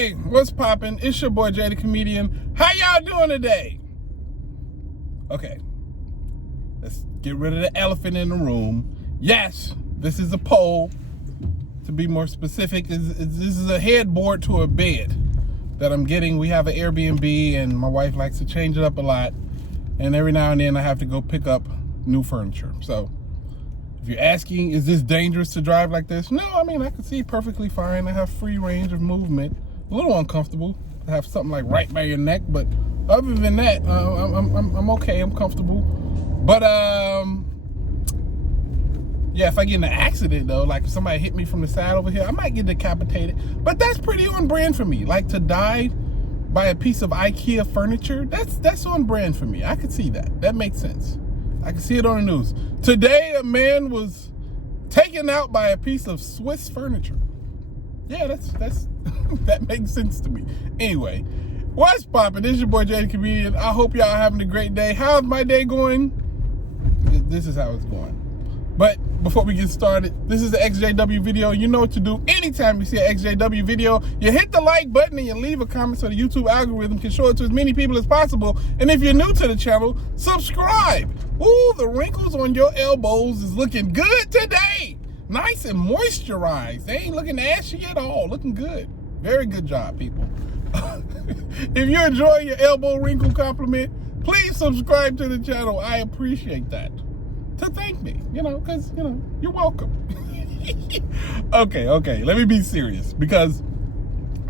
Hey, what's poppin'? It's your boy Jay the Comedian. How y'all doing today? Okay, let's get rid of the elephant in the room. Yes, this is a poll. To be more specific, this is a headboard to a bed that I'm getting. We have an Airbnb and my wife likes to change it up a lot. And every now and then I have to go pick up new furniture. So if you're asking, is this dangerous to drive like this? No, I mean, I can see perfectly fine. I have free range of movement. A little uncomfortable to have something like right by your neck, but other than that, I'm okay. I'm comfortable. But yeah, if I get in an accident though, like if somebody hit me from the side over here, I might get decapitated. But that's pretty on brand for me. Like to die by a piece of IKEA furniture, that's on brand for me. I could see that. That makes sense. I can see it on the news. Today, a man was taken out by a piece of Swiss furniture. Yeah, that's that makes sense to me. Anyway, what's poppin'? This is your boy Jay the Comedian. I hope y'all having a great day. How's my day going? This is how it's going. But before we get started, this is the ExJw video. You know what to do. Anytime you see an ExJw video, you hit the like button and you leave a comment so the YouTube algorithm can show it to as many people as possible. And if you're new to the channel, subscribe. Ooh, the wrinkles on your elbows is looking good today. Nice and moisturized. They ain't looking ashy at all. Looking good. Very good job, people. If you're enjoying your elbow wrinkle compliment, please subscribe to the channel. I appreciate that. To thank me, because, you're welcome. Okay, let me be serious, because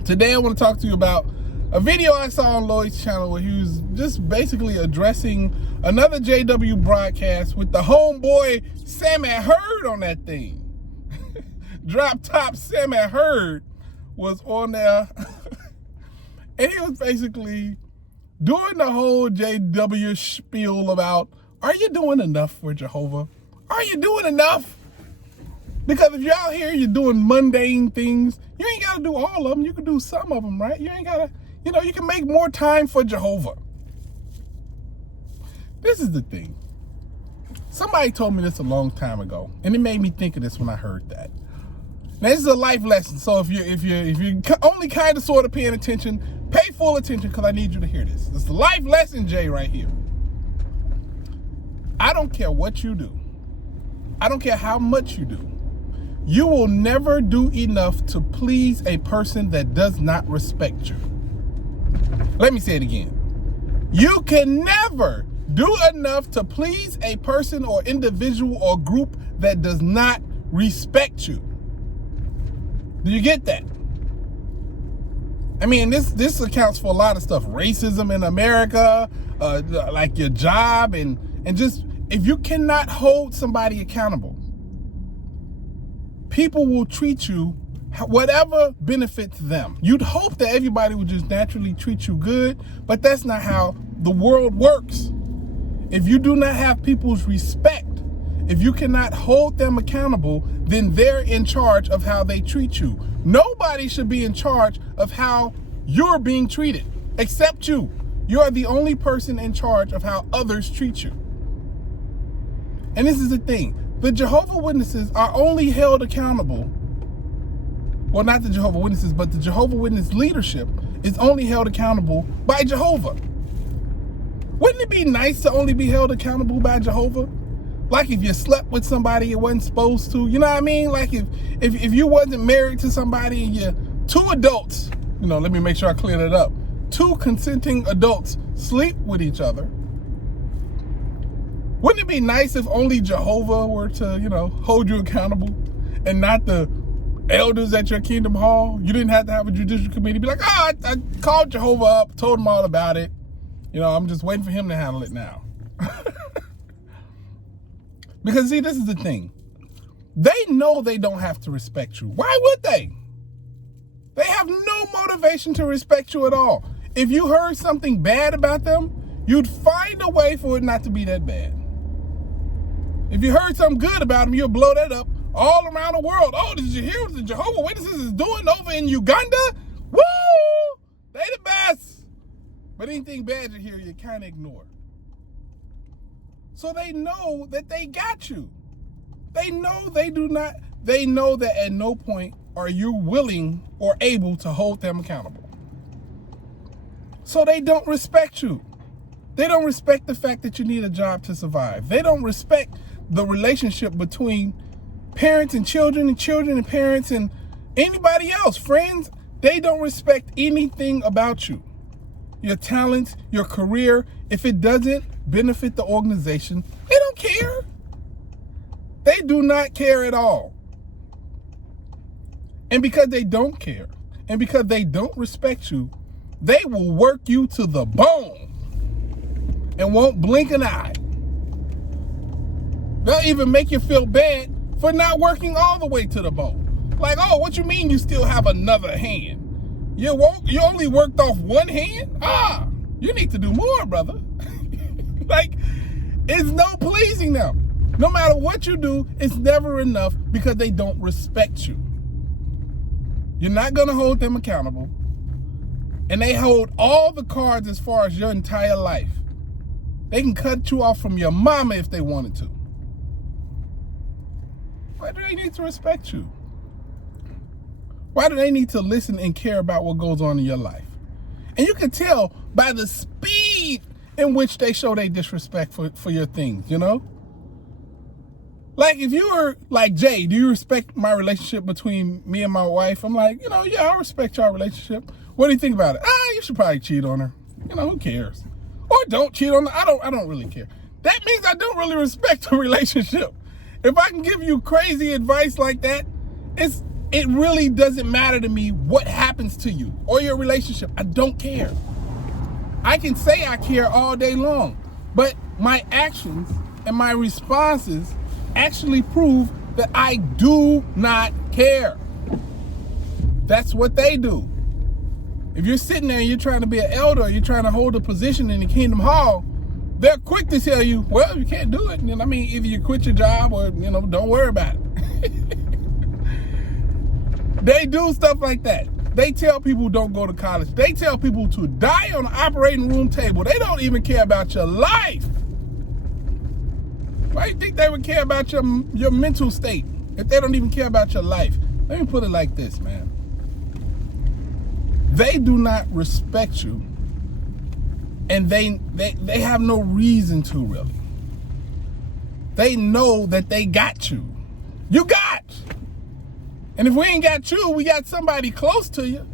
today I want to talk to you about a video I saw on Lloyd's channel where he was just basically addressing another JW broadcast with the homeboy Sam at Heard on that thing. Drop top Sam at Heard was on there, and he was basically doing the whole JW spiel about, are you doing enough for Jehovah? Are you doing enough? Because if you're out here, you're doing mundane things, you ain't got to do all of them. You can do some of them, right? You ain't got to, you can make more time for Jehovah. This is the thing. Somebody told me this a long time ago, and it made me think of this when I heard that. Now, this is a life lesson, so if you're only kind of sort of paying attention, pay full attention, because I need you to hear this. This is a life lesson, Jay, right here. I don't care what you do. I don't care how much you do. You will never do enough to please a person that does not respect you. Let me say it again. You can never do enough to please a person or individual or group that does not respect you. Do you get that? I mean, this accounts for a lot of stuff. Racism in America, like your job, and just, if you cannot hold somebody accountable, people will treat you whatever benefits them. You'd hope that everybody would just naturally treat you good, but that's not how the world works. If you do not have people's respect, if you cannot hold them accountable, then they're in charge of how they treat you. Nobody should be in charge of how you're being treated, except you. You are the only person in charge of how others treat you. And this is the thing. The Jehovah Witnesses are only held accountable. Well, not the Jehovah Witnesses, but the Jehovah Witness leadership is only held accountable by Jehovah. Wouldn't it be nice to only be held accountable by Jehovah? Like if you slept with somebody you wasn't supposed to, you know what I mean? Like if you wasn't married to somebody and you're two adults, let me make sure I clear that up. Two consenting adults sleep with each other. Wouldn't it be nice if only Jehovah were to, hold you accountable and not the elders at your Kingdom Hall? You didn't have to have a judicial committee. Be like, I called Jehovah up, told him all about it. I'm just waiting for him to handle it now. Because, see, this is the thing. They know they don't have to respect you. Why would they? They have no motivation to respect you at all. If you heard something bad about them, you'd find a way for it not to be that bad. If you heard something good about them, you'll blow that up all around the world. Oh, did you hear what the Jehovah Witnesses is doing over in Uganda? Woo! They the best. But anything bad you hear, you kind of ignore. So they know that they got you. They know that at no point are you willing or able to hold them accountable. So they don't respect you. They don't respect the fact that you need a job to survive. They don't respect the relationship between parents and children and parents and anybody else, friends. They don't respect anything about you. Your talents, your career, if it doesn't benefit the organization, they don't care. They do not care at all. And because they don't care, and because they don't respect you, they will work you to the bone and won't blink an eye. They'll even make you feel bad for not working all the way to the bone. Like, oh, what you mean you still have another hand? You only worked off one hand? You need to do more, brother. Like, it's no pleasing them. No matter what you do, it's never enough because they don't respect you. You're not going to hold them accountable. And they hold all the cards as far as your entire life. They can cut you off from your mama if they wanted to. Why do they need to respect you? Why do they need to listen and care about what goes on in your life? And you can tell by the speed in which they show their disrespect for your things, you know? Like, if you were like, Jay, do you respect my relationship between me and my wife? I'm like, yeah, I respect your relationship. What do you think about it? You should probably cheat on her. Who cares? Or don't cheat on her. I don't really care. That means I don't really respect the relationship. If I can give you crazy advice like that, it really doesn't matter to me what happens to you or your relationship. I don't care. I can say I care all day long, but my actions and my responses actually prove that I do not care. That's what they do. If you're sitting there and you're trying to be an elder, or you're trying to hold a position in the Kingdom Hall, they're quick to tell you, well, you can't do it. Either you quit your job or, don't worry about it. They do stuff like that. They tell people don't go to college. They tell people to die on the operating room table. They don't even care about your life. Why do you think they would care about your mental state if they don't even care about your life? Let me put it like this, man. They do not respect you, and they have no reason to, really. They know that they got you. You got. And if we ain't got you, we got somebody close to you.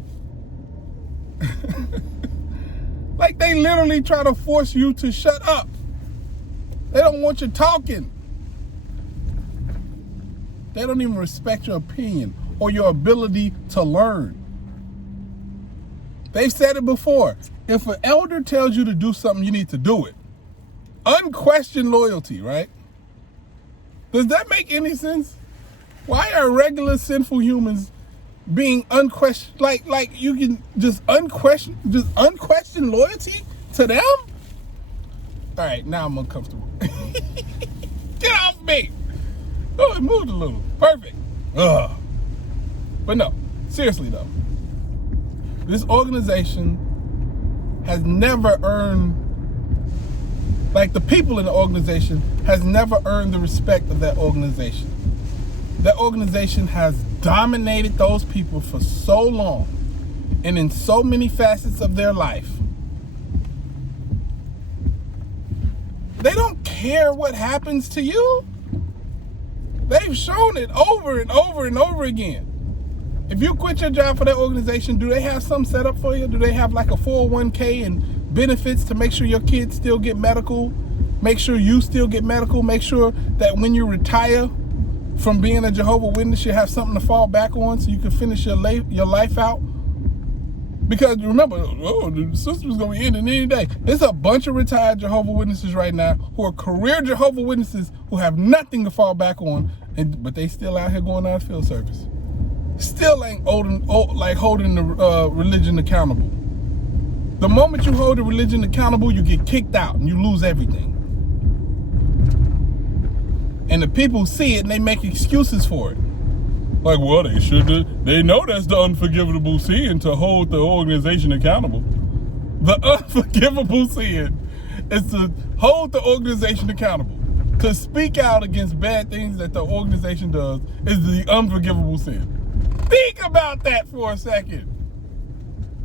Like, they literally try to force you to shut up. They don't want you talking. They don't even respect your opinion or your ability to learn. They've said it before. If an elder tells you to do something, you need to do it. Unquestioned loyalty, right? Does that make any sense? Why are regular sinful humans being unquestioned? Like you can just unquestioned loyalty to them? All right, now I'm uncomfortable. Get off me. Oh, it moved a little. Perfect. Ugh. But no, seriously though. This organization has never earned, the people in the organization has never earned the respect of that organization. That organization has dominated those people for so long and in so many facets of their life. They don't care what happens to you. They've shown it over and over and over again. If you quit your job for that organization, do they have something set up for you? Do they have like a 401k and benefits to make sure your kids still get medical? Make sure you still get medical? Make sure that when you retire from being a Jehovah Witness, you have something to fall back on so you can finish your life out? Because remember, the system's going to be ending any day. There's a bunch of retired Jehovah Witnesses right now who are career Jehovah Witnesses who have nothing to fall back on, but they still out here going out of field service. Still ain't holding the religion accountable. The moment you hold the religion accountable, you get kicked out and you lose everything. And the people see it and they make excuses for it. Like, well, they should. They know that's the unforgivable sin to hold the organization accountable. The unforgivable sin is to hold the organization accountable. To speak out against bad things that the organization does is the unforgivable sin. Think about that for a second.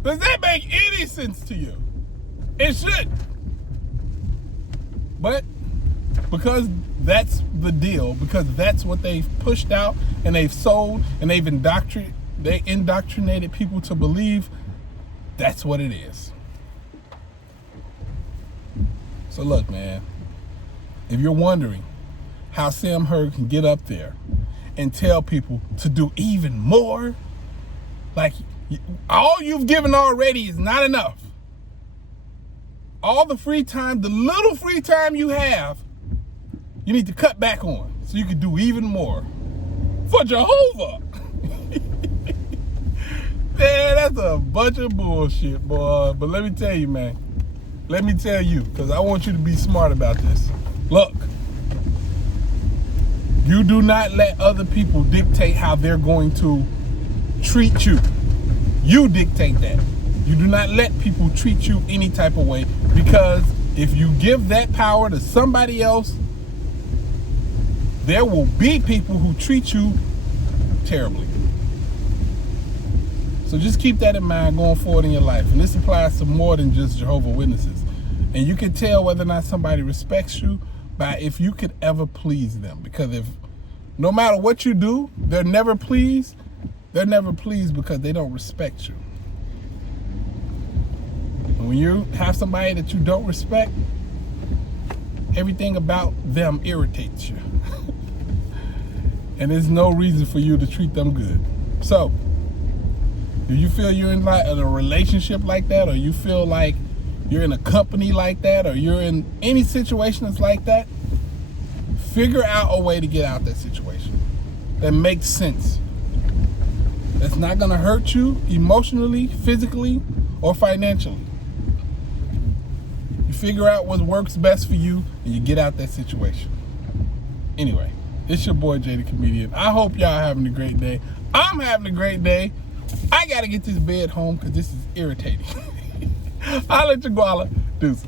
Does that make any sense to you? It should. But because that's the deal, because that's what they've pushed out and they've sold and they've indoctrinated people to believe, that's what it is. So look, man, if you're wondering how Sam Hurd can get up there and tell people to do even more, like all you've given already is not enough. All the free time, the little free time you have, you need to cut back on so you can do even more for Jehovah. Man, that's a bunch of bullshit, boy. But let me tell you, man. Let me tell you, because I want you to be smart about this. Look, you do not let other people dictate how they're going to treat you. You dictate that. You do not let people treat you any type of way, because if you give that power to somebody else, there will be people who treat you terribly. So just keep that in mind going forward in your life. And this applies to more than just Jehovah's Witnesses. And you can tell whether or not somebody respects you by if you could ever please them. Because if no matter what you do, they're never pleased. They're never pleased because they don't respect you. And when you have somebody that you don't respect, everything about them irritates you. And there's no reason for you to treat them good. So, if you feel you're in a relationship like that, or you feel like you're in a company like that, or you're in any situation that's like that, figure out a way to get out of that situation that makes sense. That's not gonna hurt you emotionally, physically, or financially. You figure out what works best for you and you get out that situation. Anyway, it's your boy Jay the Comedian. I hope y'all having a great day. I'm having a great day. I gotta get this bed home because this is irritating. I'll let you go. Deuces.